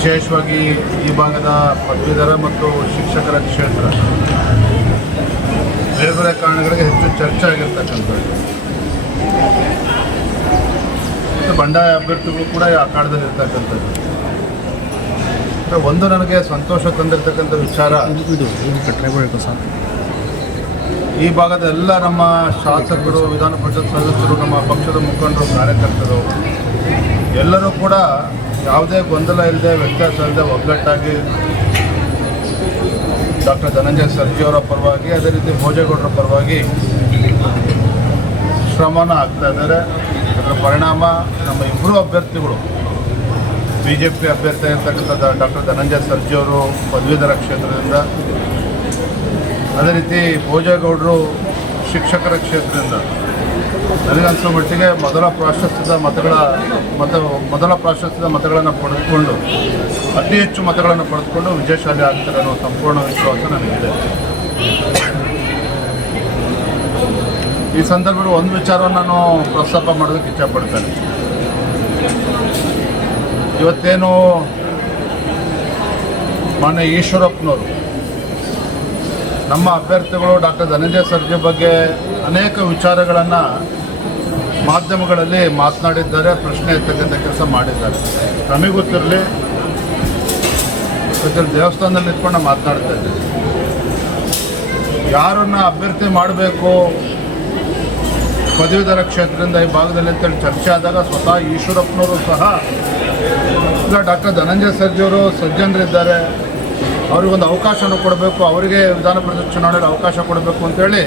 ವಿಶೇಷವಾಗಿ ಈ ಭಾಗದ ಪದವೀಧರ ಮತ್ತು ಶಿಕ್ಷಕರ ಕ್ಷೇತ್ರ. ಬೇರೆ ಬೇರೆ ಕಾರಣಗಳಿಗೆ ಹೆಚ್ಚು ಚರ್ಚೆ ಆಗಿರ್ತಕ್ಕಂಥದ್ದು. ಬಂಡಾಯ ಅಭ್ಯರ್ಥಿಗಳು ಕೂಡ ಈ ಅಖಾಡದಲ್ಲಿ ಇರ್ತಕ್ಕಂಥದ್ದು. ಒಂದು ನನಗೆ ಸಂತೋಷ ತಂದಿರತಕ್ಕಂಥ ವಿಚಾರ. ಈ ಭಾಗದ ಎಲ್ಲ ನಮ್ಮ ಶಾಸಕರು, ವಿಧಾನ ಪರಿಷತ್ ಸದಸ್ಯರು, ನಮ್ಮ ಪಕ್ಷದ ಮುಖಂಡರು, ಕಾರ್ಯಕರ್ತರು, ಎಲ್ಲರೂ ಕೂಡ ಯಾವುದೇ ಗೊಂದಲ ಇಲ್ಲದೆ, ವ್ಯತ್ಯಾಸ ಇಲ್ಲದೆ ಒಗ್ಗಟ್ಟಾಗಿ ಡಾಕ್ಟರ್ ಧನಂಜಯ ಸರ್ಜಿಯವರ ಪರವಾಗಿ, ಅದೇ ರೀತಿ ಭೋಜೇಗೌಡರ ಪರವಾಗಿ ಶ್ರಮನ ಆಗ್ತಾ ಇದ್ದಾರೆ. ಅದರ ಪರಿಣಾಮ ನಮ್ಮ ಇಬ್ಬರು ಅಭ್ಯರ್ಥಿಗಳು ಬಿ ಜೆ ಪಿ ಅಭ್ಯರ್ಥಿ ಆಗಿರ್ತಕ್ಕಂಥ ಡಾಕ್ಟರ್ ಧನಂಜಯ ಸರ್ಜಿಯವರು ಪದವೀಧರ ಕ್ಷೇತ್ರದಿಂದ, ಅದೇ ರೀತಿ ಭೋಜೇಗೌಡರು ಶಿಕ್ಷಕರ ಕ್ಷೇತ್ರದಿಂದ ನನಗನ್ಸೋ ಮಟ್ಟಿಗೆ ಮೊದಲ ಪ್ರಾಶಸ್ತ್ಯದ ಮತಗಳ ಮತ ಮೊದಲ ಪ್ರಾಶಸ್ತ್ಯದ ಮತಗಳನ್ನು ಪಡೆದುಕೊಂಡು ಅತಿ ಹೆಚ್ಚು ಮತಗಳನ್ನು ಪಡೆದುಕೊಂಡು ವಿಜಯಶಾಲಿ ಆಗ್ತಾರೆ ಅನ್ನೋ ಸಂಪೂರ್ಣ ವಿಶ್ವಾಸ ನನಗಿದೆ. ಈ ಸಂದರ್ಭದಲ್ಲಿ ಒಂದು ವಿಚಾರವನ್ನು ನಾನು ಪ್ರಸ್ತಾಪ ಮಾಡೋದಕ್ಕೆ ಇಚ್ಛಪಡ್ತೇನೆ. ಇವತ್ತೇನು ಮಾನ್ಯ ಈಶ್ವರಪ್ಪನವರು ನಮ್ಮ ಅಭ್ಯರ್ಥಿಗಳು ಡಾಕ್ಟರ್ ಧನಂಜಯ ಸರ್ಜಿ ಬಗ್ಗೆ ಅನೇಕ ವಿಚಾರಗಳನ್ನು ಮಾಧ್ಯಮಗಳಲ್ಲಿ ಮಾತನಾಡಿದ್ದಾರೆ, ಪ್ರಶ್ನೆ ಎತ್ತಕ್ಕಂಥ ಕೆಲಸ ಮಾಡಿದ್ದಾರೆ. ನಮಗೆ ಗೊತ್ತಿರಲಿ ದೇವಸ್ಥಾನದಲ್ಲಿ ನಿಂತ್ಕೊಂಡು ಮಾತನಾಡ್ತಾ ಇದ್ದೀವಿ ಯಾರನ್ನ ಅಭ್ಯರ್ಥಿ ಮಾಡಬೇಕು, ಪದವೀಧರ ಕ್ಷೇತ್ರದಿಂದ ಈ ಭಾಗದಲ್ಲಿ ಅಂತೇಳಿ ಚರ್ಚೆ ಆದಾಗ ಸ್ವತಃ ಈಶ್ವರಪ್ಪನವರು ಸಹ ಈಗ ಡಾಕ್ಟರ್ ಧನಂಜಯ ಸರ್ಜಿಯವರು ಸಜ್ಜನರಿದ್ದಾರೆ. ಅವ್ರಿಗೊಂದು ಅವಕಾಶನ ಕೊಡಬೇಕು, ಅವರಿಗೆ ವಿಧಾನ ಪರಿಷತ್ ಚುನಾವಣೆಯಲ್ಲಿ ಅವಕಾಶ ಕೊಡಬೇಕು ಅಂತೇಳಿ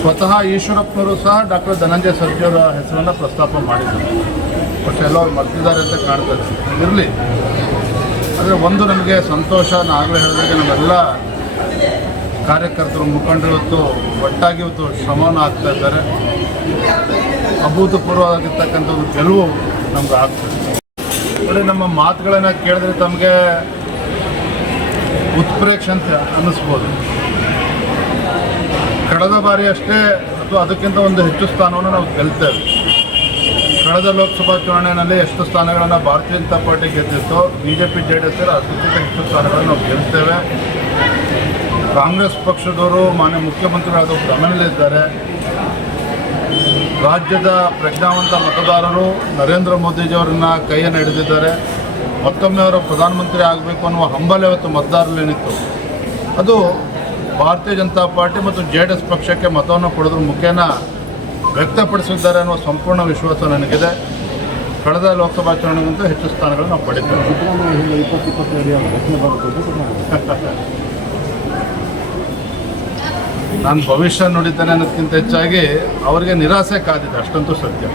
ಸ್ವತಃ ಈಶ್ವರಪ್ಪನವರು ಸಹ ಡಾಕ್ಟರ್ ಧನಂಜಯ ಸರ್ಜಿಯವರ ಹೆಸರನ್ನು ಪ್ರಸ್ತಾಪ ಮಾಡಿದ್ದಾರೆ ಬಟ್ ಎಲ್ಲ ಅವ್ರು ಮರ್ತಿದ್ದಾರೆ ಅಂತ ಕಾಣ್ತಾರೆ ಇರಲಿ. ಆದರೆ ಒಂದು ನಮಗೆ ಸಂತೋಷ ನಾನು ಆಗಲೇ ಹೇಳಿದಾಗ ನಮ್ಮೆಲ್ಲ ಕಾರ್ಯಕರ್ತರು, ಮುಖಂಡರು ಇವತ್ತು ಒಟ್ಟಾಗಿ ಇವತ್ತು ಶ್ರಮವನ್ನು ಆಗ್ತಾ ಇದ್ದಾರೆ. ಅಭೂತಪೂರ್ವವಾಗಿರ್ತಕ್ಕಂಥ ಒಂದು ಗೆಲುವು ನಮ್ಗೆ ಆಗ್ತದೆ ನಮ್ಮ ಮಾತುಗಳನ್ನು ಕೇಳಿದ್ರೆ ತಮಗೆ ಉತ್ಪ್ರೇಕ್ಷೆ ಅಂತ ಅನ್ನಿಸ್ಬೋದು. ಕಳೆದ ಬಾರಿ ಅಷ್ಟೇ ಅಥವಾ ಅದಕ್ಕಿಂತ ಒಂದು ಹೆಚ್ಚು ಸ್ಥಾನವನ್ನು ನಾವು ಗೆಲ್ತೇವೆ. ಕಳೆದ ಲೋಕಸಭಾ ಚುನಾವಣೆಯಲ್ಲಿ ಎಷ್ಟು ಸ್ಥಾನಗಳನ್ನು Bharatiya Janata party ಗೆದ್ದಿತ್ತು B J P J D S ಅದಕ್ಕಿಂತ ಹೆಚ್ಚು ಸ್ಥಾನಗಳನ್ನು ನಾವು ಗೆಲ್ತೇವೆ. ಕಾಂಗ್ರೆಸ್ ಪಕ್ಷದವರು, ಮಾನ್ಯ ಮುಖ್ಯಮಂತ್ರಿಗಳಾದ ಭ್ರಮಣದಲ್ಲಿದ್ದಾರೆ ರಾಜ್ಯದ ಪ್ರಜ್ಞಾವಂತ ಮತದಾರರು ನರೇಂದ್ರ ಮೋದಿಜಿಯವರನ್ನ ಕೈಯನ್ನು ಹಿಡಿದಿದ್ದಾರೆ. ಮತ್ತೊಮ್ಮೆ ಅವರು ಪ್ರಧಾನಮಂತ್ರಿ ಆಗಬೇಕು ಅನ್ನುವ ಹಂಬಲ ಇವತ್ತು ಮತದಾರರಲ್ಲೇನಿತ್ತು. ಅದು ಭಾರತೀಯ ಜನತಾ ಪಾರ್ಟಿ ಮತ್ತು ಜೆ ಡಿ ಎಸ್ ಪಕ್ಷಕ್ಕೆ ಮತವನ್ನು ಕೊಡೋದ್ರ ಮುಖೇನ ವ್ಯಕ್ತಪಡಿಸಿದ್ದಾರೆ ಅನ್ನೋ ಸಂಪೂರ್ಣ ವಿಶ್ವಾಸ ನನಗಿದೆ. ಕಳೆದ ಲೋಕಸಭಾ ಚುನಾವಣೆಗಿಂತ ಹೆಚ್ಚು ಸ್ಥಾನಗಳನ್ನು ನಾವು ಪಡಿತೇವೆ ನಾನು ಭವಿಷ್ಯ ನೋಡಿದ್ದೇನೆ ಅನ್ನೋದಕ್ಕಿಂತ ಹೆಚ್ಚಾಗಿ ಅವರಿಗೆ ನಿರಾಸೆ ಕಾದಿದೆ, ಅಷ್ಟಂತೂ ಸತ್ಯ.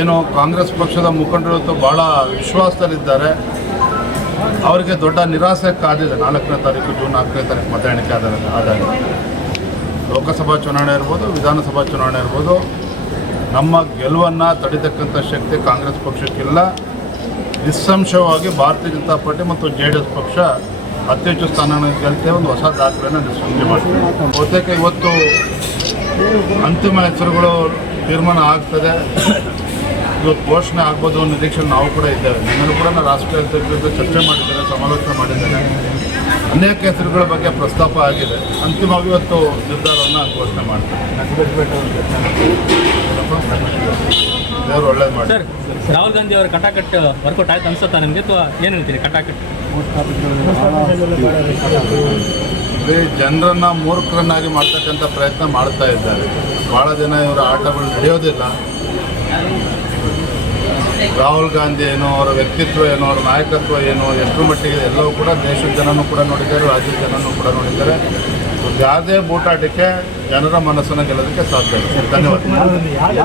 ಏನು ಕಾಂಗ್ರೆಸ್ ಪಕ್ಷದ ಮುಖಂಡರು ಇವತ್ತು ಭಾಳ ವಿಶ್ವಾಸದಲ್ಲಿದ್ದಾರೆ. ಅವರಿಗೆ ದೊಡ್ಡ ನಿರಾಸೆ ಕಾದಿದೆ. ನಾಲ್ಕನೇ ತಾರೀಕು, ಜೂನ್ ನಾಲ್ಕನೇ ತಾರೀಕು ಮತ ಎಣಿಕೆ ಆದ ಆದಾಗ. ಲೋಕಸಭಾ ಚುನಾವಣೆ ಇರ್ಬೋದು, ವಿಧಾನಸಭಾ ಚುನಾವಣೆ ಇರ್ಬೋದು, ನಮ್ಮ ಗೆಲುವನ್ನು ತಡಿತಕ್ಕಂಥ ಶಕ್ತಿ ಕಾಂಗ್ರೆಸ್ ಪಕ್ಷಕ್ಕಿಲ್ಲ ನಿಸ್ಸಂಶಯವಾಗಿ ಭಾರತೀಯ ಜನತಾ ಪಾರ್ಟಿ ಮತ್ತು ಜೆ ಡಿ ಎಸ್ ಪಕ್ಷ ಅತಿ ಹೆಚ್ಚು ಸ್ಥಾನಗಳನ್ನು ಗೆಲ್ತೇವೆ ಒಂದು ಹೊಸ ದಾಖಲೆಯನ್ನು ನಿಸ್ಸಂಶಯ ಮಾಡ್ತೀವಿ. ಬಹುತೇಕ ಇವತ್ತು ಅಂತಿಮ ಹೆಸರುಗಳು ತೀರ್ಮಾನ ಆಗ್ತದೆ. ಇವತ್ತು ಘೋಷಣೆ ಆಗ್ಬೋದು ಅನ್ನೋ ನಿರೀಕ್ಷೆ ನಾವು ಕೂಡ ಇದ್ದೇವೆ. ನಿನ್ನೂ ಕೂಡ ನಾವು ರಾಷ್ಟ್ರೀಯ ಅಧ್ಯಕ್ಷರ ಚರ್ಚೆ ಮಾಡಿದ್ದೇನೆ ಸಮಾಲೋಚನೆ ಮಾಡಿದ್ದೇನೆ. ಅನೇಕ ಹೆಸರುಗಳ ಬಗ್ಗೆ ಪ್ರಸ್ತಾಪ ಆಗಿದೆ. ಅಂತಿಮವಾಗಿ ಇವತ್ತು ನಿರ್ಧಾರವನ್ನು ಘೋಷಣೆ ಮಾಡ್ತಾರೆ ದೇವರು ಒಳ್ಳೇದು ಮಾಡಿ ಸರ್ ರಾಹುಲ್ ಗಾಂಧಿ ಅವರ ಕಟಾಕಟ್ಟು ವರ್ಕೌಟ್ ಆಯ್ತು ಅನ್ಸುತ್ತಾ ನಿಮಗೆ? ಅಥವಾ ಏನು ಹೇಳ್ತೀರಿ ಕಟಾಕಟ್ಟು? ಜನರನ್ನ ಮೂರ್ಖರನ್ನಾಗಿ ಮಾಡ್ತಕ್ಕಂಥ ಪ್ರಯತ್ನ ಮಾಡ್ತಾ ಇದ್ದಾರೆ. ಭಾಳ ಜನ ಇವರ ಆಟಗಳು ನಡೆಯೋದಿಲ್ಲ. ರಾಹುಲ್ ಗಾಂಧಿ ಏನು ಅವರ ವ್ಯಕ್ತಿತ್ವ ಏನೋ ಅವರ ನಾಯಕತ್ವ ಏನು ಎಷ್ಟು ಮಟ್ಟಿಗೆ ಎಲ್ಲವೂ ಕೂಡ ದೇಶದ ಜನನೂ ಕೂಡ ನೋಡಿದ್ದಾರೆ, ರಾಜ್ಯದ ಜನನೂ ಕೂಡ ನೋಡಿದ್ದಾರೆ. ಯಾವುದೇ ಬೂಟಾಟಕ್ಕೆ ಜನರ ಮನಸ್ಸನ್ನು ಗೆಲ್ಲೋದಕ್ಕೆ ಸಾಧ್ಯ ಧನ್ಯವಾದ